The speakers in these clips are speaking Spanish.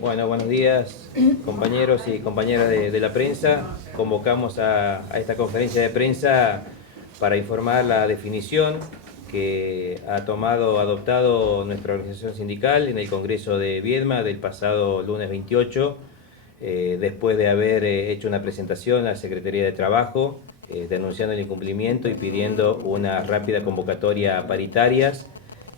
Bueno, buenos días compañeros y compañeras de la prensa. Convocamos a esta conferencia de prensa para informar la definición que ha adoptado nuestra organización sindical en el Congreso de Viedma del pasado lunes 28, después de haber hecho una presentación a la Secretaría de Trabajo denunciando el incumplimiento y pidiendo una rápida convocatoria a paritarias.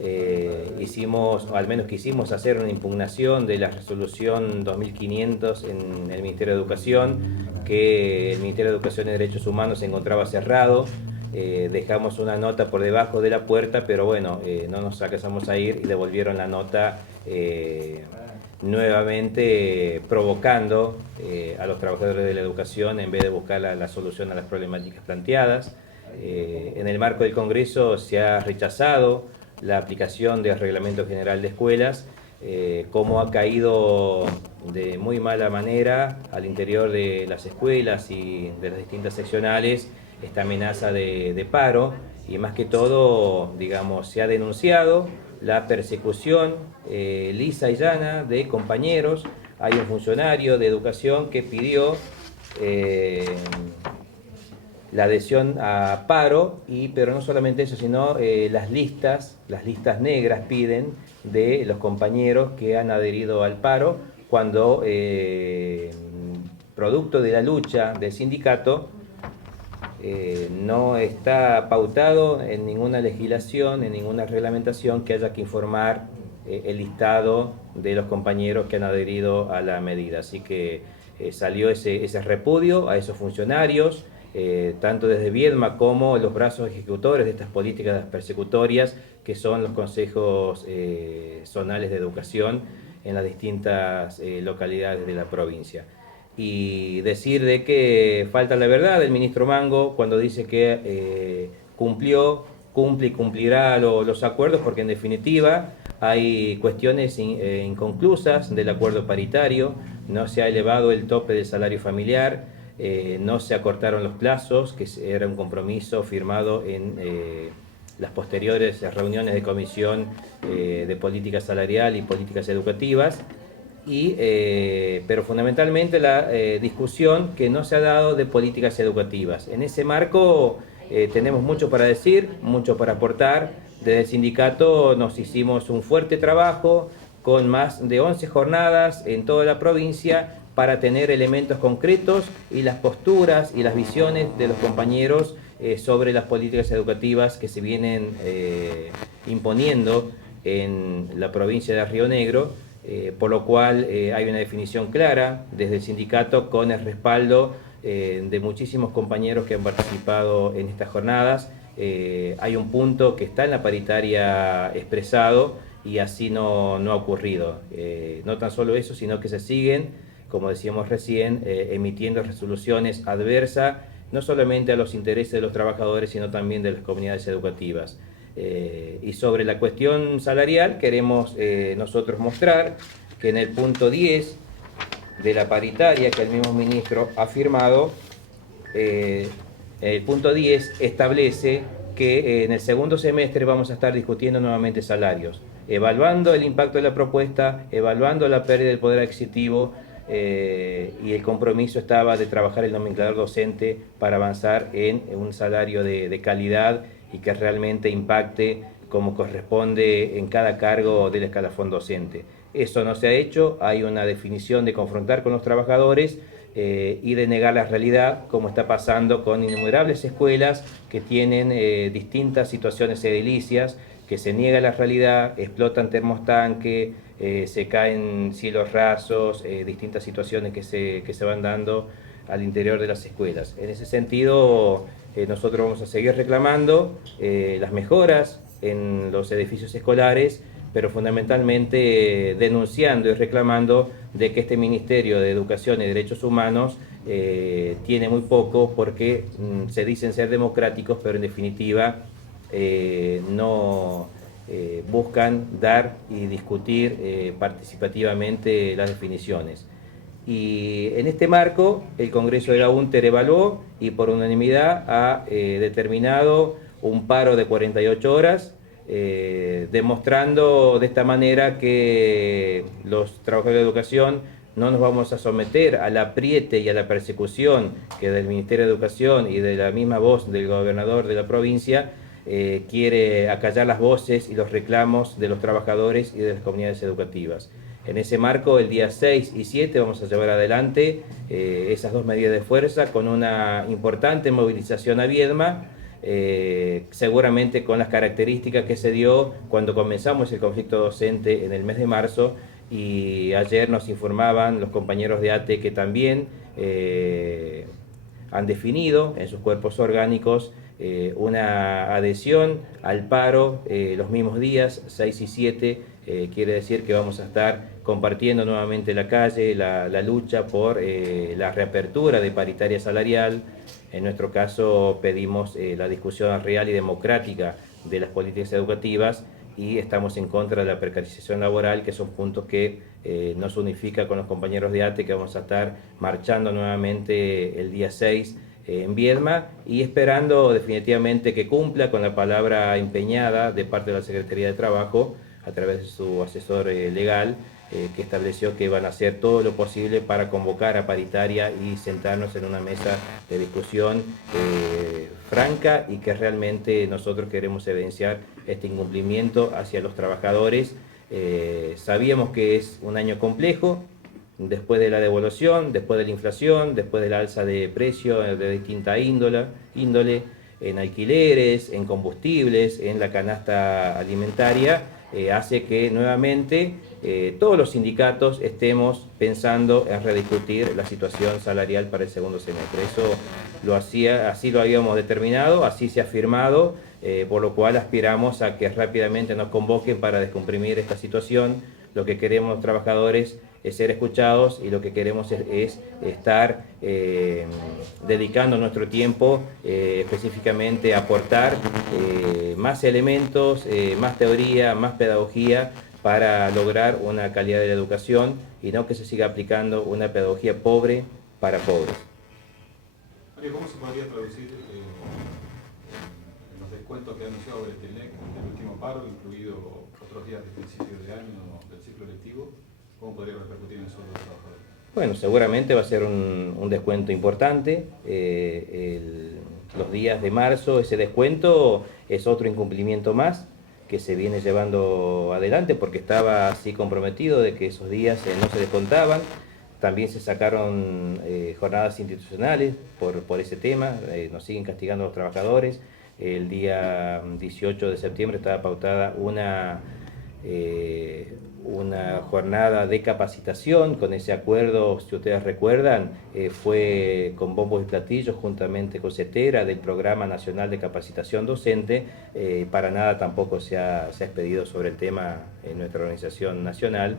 O al menos quisimos hacer una impugnación de la resolución 2500 en el Ministerio de Educación, que el Ministerio de Educación y Derechos Humanos se encontraba cerrado. Dejamos una nota por debajo de la puerta, pero bueno, no nos alcanzamos a ir y devolvieron la nota nuevamente provocando a los trabajadores de la educación en vez de buscar la solución a las problemáticas planteadas. En el marco del Congreso se ha rechazado la aplicación del Reglamento General de Escuelas, cómo ha caído de muy mala manera al interior de las escuelas y de las distintas seccionales esta amenaza de paro, y más que todo, digamos, se ha denunciado la persecución lisa y llana de compañeros. Hay un funcionario de educación que pidió la adhesión a paro, pero no solamente eso, sino las listas negras piden de los compañeros que han adherido al paro, cuando producto de la lucha del sindicato no está pautado en ninguna legislación, en ninguna reglamentación que haya que informar el listado de los compañeros que han adherido a la medida. Así que salió ese repudio a esos funcionarios, tanto desde Viedma como los brazos ejecutores de estas políticas persecutorias, que son los consejos zonales de educación en las distintas localidades de la provincia. Y decir de que falta la verdad del ministro Mango cuando dice que cumple y cumplirá los acuerdos, porque en definitiva hay cuestiones inconclusas del acuerdo paritario. No se ha elevado el tope del salario familiar, no se acortaron los plazos, que era un compromiso firmado en las posteriores reuniones de comisión de política salarial y políticas educativas. Pero fundamentalmente la discusión que no se ha dado de políticas educativas. En ese marco tenemos mucho para decir, mucho para aportar. Desde el sindicato nos hicimos un fuerte trabajo con más de 11 jornadas en toda la provincia para tener elementos concretos y las posturas y las visiones de los compañeros sobre las políticas educativas que se vienen imponiendo en la provincia de Río Negro. Por lo cual hay una definición clara desde el sindicato, con el respaldo de muchísimos compañeros que han participado en estas jornadas. Hay un punto que está en la paritaria expresado, y así no ha ocurrido. No tan solo eso, sino que se siguen, como decíamos recién, emitiendo resoluciones adversas, no solamente a los intereses de los trabajadores, sino también de las comunidades educativas. Y sobre la cuestión salarial queremos nosotros mostrar que en el punto 10 de la paritaria que el mismo ministro ha firmado, el punto 10 establece que en el segundo semestre vamos a estar discutiendo nuevamente salarios, evaluando el impacto de la propuesta, evaluando la pérdida del poder adquisitivo, y el compromiso estaba de trabajar el nomenclador docente para avanzar en un salario de calidad y que realmente impacte como corresponde en cada cargo del escalafón docente. Eso no se ha hecho. Hay una definición de confrontar con los trabajadores y de negar la realidad, como está pasando con innumerables escuelas que tienen distintas situaciones edilicias, que se niega la realidad, explotan termostanque, se caen cielos rasos, distintas situaciones que se van dando al interior de las escuelas. En ese sentido, nosotros vamos a seguir reclamando las mejoras en los edificios escolares, pero fundamentalmente denunciando y reclamando de que este Ministerio de Educación y Derechos Humanos tiene muy poco, porque se dicen ser democráticos, pero en definitiva no buscan dar y discutir participativamente las definiciones. Y en este marco, el Congreso de la UNTER evaluó y por unanimidad ha determinado un paro de 48 horas demostrando de esta manera que los trabajadores de educación no nos vamos a someter al apriete y a la persecución que del Ministerio de Educación y de la misma voz del gobernador de la provincia quiere acallar las voces y los reclamos de los trabajadores y de las comunidades educativas. En ese marco, el día 6 y 7 vamos a llevar adelante esas dos medidas de fuerza con una importante movilización a Viedma, seguramente con las características que se dio cuando comenzamos el conflicto docente en el mes de marzo, y ayer nos informaban los compañeros de ATE que también han definido en sus cuerpos orgánicos una adhesión al paro los mismos días, 6 y 7, quiere decir que vamos a estar compartiendo nuevamente la calle, la lucha por la reapertura de paritaria salarial. En nuestro caso pedimos la discusión real y democrática de las políticas educativas y estamos en contra de la precarización laboral, que son puntos que nos unifica con los compañeros de ATE, que vamos a estar marchando nuevamente el día 6 en Viedma y esperando definitivamente que cumpla con la palabra empeñada de parte de la Secretaría de Trabajo a través de su asesor legal, que estableció que van a hacer todo lo posible para convocar a paritaria y sentarnos en una mesa de discusión franca, y que realmente nosotros queremos evidenciar este incumplimiento hacia los trabajadores. Sabíamos que es un año complejo, después de la devaluación, después de la inflación, después de la alza de precios de distinta índole, en alquileres, en combustibles, en la canasta alimentaria, hace que nuevamente todos los sindicatos estemos pensando en rediscutir la situación salarial para el segundo semestre. Así lo habíamos determinado, así se ha firmado, por lo cual aspiramos a que rápidamente nos convoquen para descomprimir esta situación. Lo que queremos los trabajadores es ser escuchados, y lo que queremos es estar dedicando nuestro tiempo específicamente a aportar más elementos, más teoría, más pedagogía para lograr una calidad de la educación y no que se siga aplicando una pedagogía pobre para pobres. Mario, ¿cómo se podría traducir en los descuentos que ha anunciado Bretelec del último paro, incluido otros días de principio de año del ciclo lectivo? ¿Cómo podría repercutir en el sueldo de los trabajadores? Bueno, seguramente va a ser un descuento importante. Los días de marzo, ese descuento es otro incumplimiento más que se viene llevando adelante, porque estaba así comprometido de que esos días no se descontaban. También se sacaron jornadas institucionales por ese tema, nos siguen castigando a los trabajadores. El día 18 de septiembre estaba pautada una jornada de capacitación. Con ese acuerdo, si ustedes recuerdan, fue con bombos y platillos juntamente con CETERA del Programa Nacional de Capacitación Docente. Para nada tampoco se ha expedido sobre el tema en nuestra organización nacional,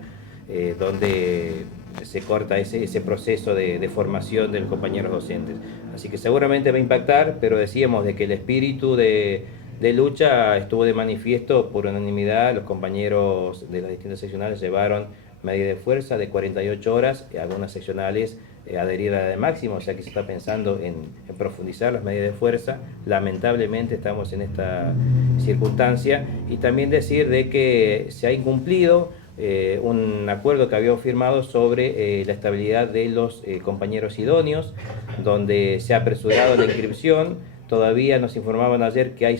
donde se corta ese proceso de formación de los compañeros docentes. Así que seguramente va a impactar, pero decíamos de que el espíritu de lucha estuvo de manifiesto por unanimidad. Los compañeros de las distintas seccionales llevaron medida de fuerza de 48 horas, algunas seccionales adherir a la de máximo, o sea que se está pensando en profundizar las medidas de fuerza. Lamentablemente estamos en esta circunstancia, y también decir de que se ha incumplido un acuerdo que habíamos firmado sobre la estabilidad de los compañeros idóneos, donde se ha apresurado la inscripción. Todavía nos informaban ayer que hay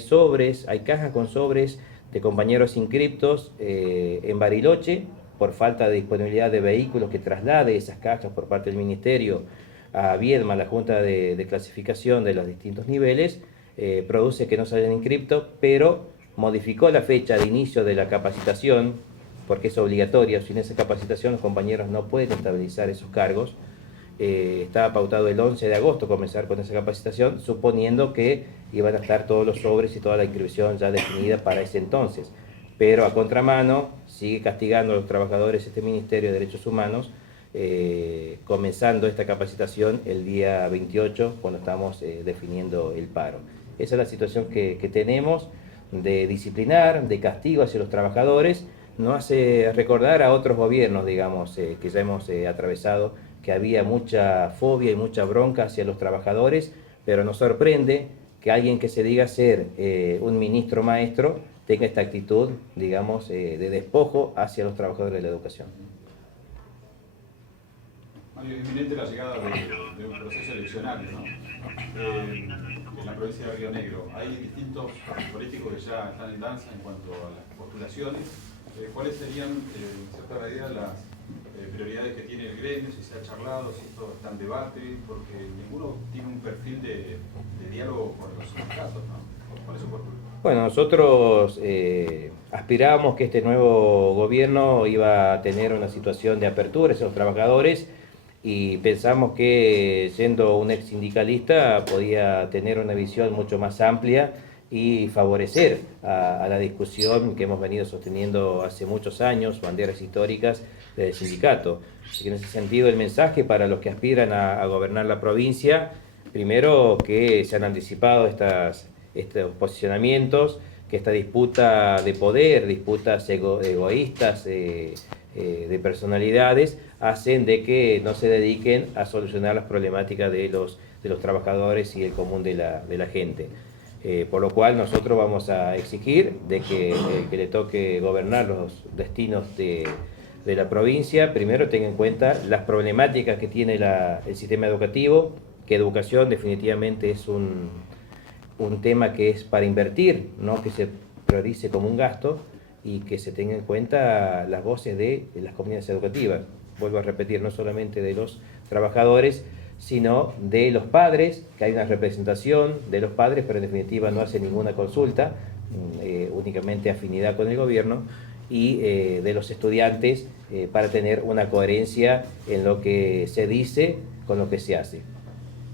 cajas con sobres de compañeros inscriptos en Bariloche, por falta de disponibilidad de vehículos que traslade esas cajas por parte del Ministerio a Viedma, la Junta de Clasificación de los distintos niveles, produce que no se hayan inscrito, pero modificó la fecha de inicio de la capacitación, porque es obligatoria. Sin esa capacitación los compañeros no pueden estabilizar esos cargos. Estaba pautado el 11 de agosto comenzar con esa capacitación, suponiendo que iban a estar todos los sobres y toda la inscripción ya definida para ese entonces. Pero a contramano sigue castigando a los trabajadores este Ministerio de Derechos Humanos, comenzando esta capacitación el día 28, cuando estamos definiendo el paro. Esa es la situación que tenemos de disciplinar, de castigo hacia los trabajadores. Nos hace recordar a otros gobiernos, digamos, que ya hemos atravesado, que había mucha fobia y mucha bronca hacia los trabajadores, pero nos sorprende que alguien que se diga ser un ministro maestro tenga esta actitud, digamos, de despojo hacia los trabajadores de la educación. Mario, es inminente la llegada de un proceso eleccionario, ¿no? En la provincia de Río Negro. Hay distintos políticos que ya están en danza en cuanto a las postulaciones. ¿Cuáles serían, en cierta medida, las prioridades que tiene el gremio, si se ha charlado, si esto está en debate? Porque ninguno tiene un perfil de diálogo con los sindicatos, ¿no? Con eso por... Bueno, nosotros aspirábamos que este nuevo gobierno iba a tener una situación de apertura hacia los trabajadores, y pensamos que, siendo un ex sindicalista, podía tener una visión mucho más amplia y favorecer a la discusión que hemos venido sosteniendo hace muchos años, banderas históricas del sindicato. Así que, en ese sentido, el mensaje para los que aspiran a gobernar la provincia: primero, que se han anticipado estos posicionamientos, que esta disputa de poder, disputas egoístas de personalidades, hacen de que no se dediquen a solucionar las problemáticas de los trabajadores y el común de la gente. Por lo cual nosotros vamos a exigir de que el que le toque gobernar los destinos de la provincia, primero tenga en cuenta las problemáticas que tiene el sistema educativo, que educación definitivamente es un tema que es para invertir, no que se priorice como un gasto, y que se tenga en cuenta las voces de las comunidades educativas. Vuelvo a repetir, no solamente de los trabajadores, sino de los padres, que hay una representación de los padres, pero en definitiva no hace ninguna consulta, únicamente afinidad con el gobierno, y de los estudiantes, para tener una coherencia en lo que se dice con lo que se hace.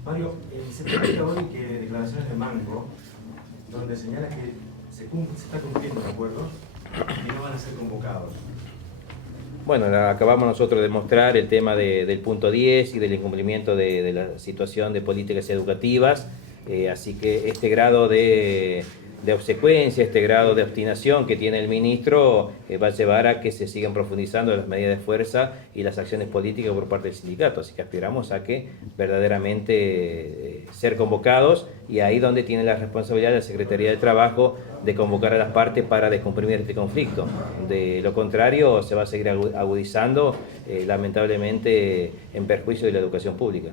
Mario, se publica hoy que declaraciones de Manco, donde señala que se está cumpliendo el acuerdo y no van a ser convocados. Bueno, acabamos nosotros de mostrar el tema del punto 10 y del incumplimiento de la situación de políticas educativas, así que este grado de obsecuencia, este grado de obstinación que tiene el ministro va a llevar a que se sigan profundizando las medidas de fuerza y las acciones políticas por parte del sindicato, así que aspiramos a que verdaderamente ser convocados, y ahí donde tiene la responsabilidad la Secretaría de Trabajo de convocar a las partes para descomprimir este conflicto. De lo contrario, se va a seguir agudizando, lamentablemente, en perjuicio de la educación pública.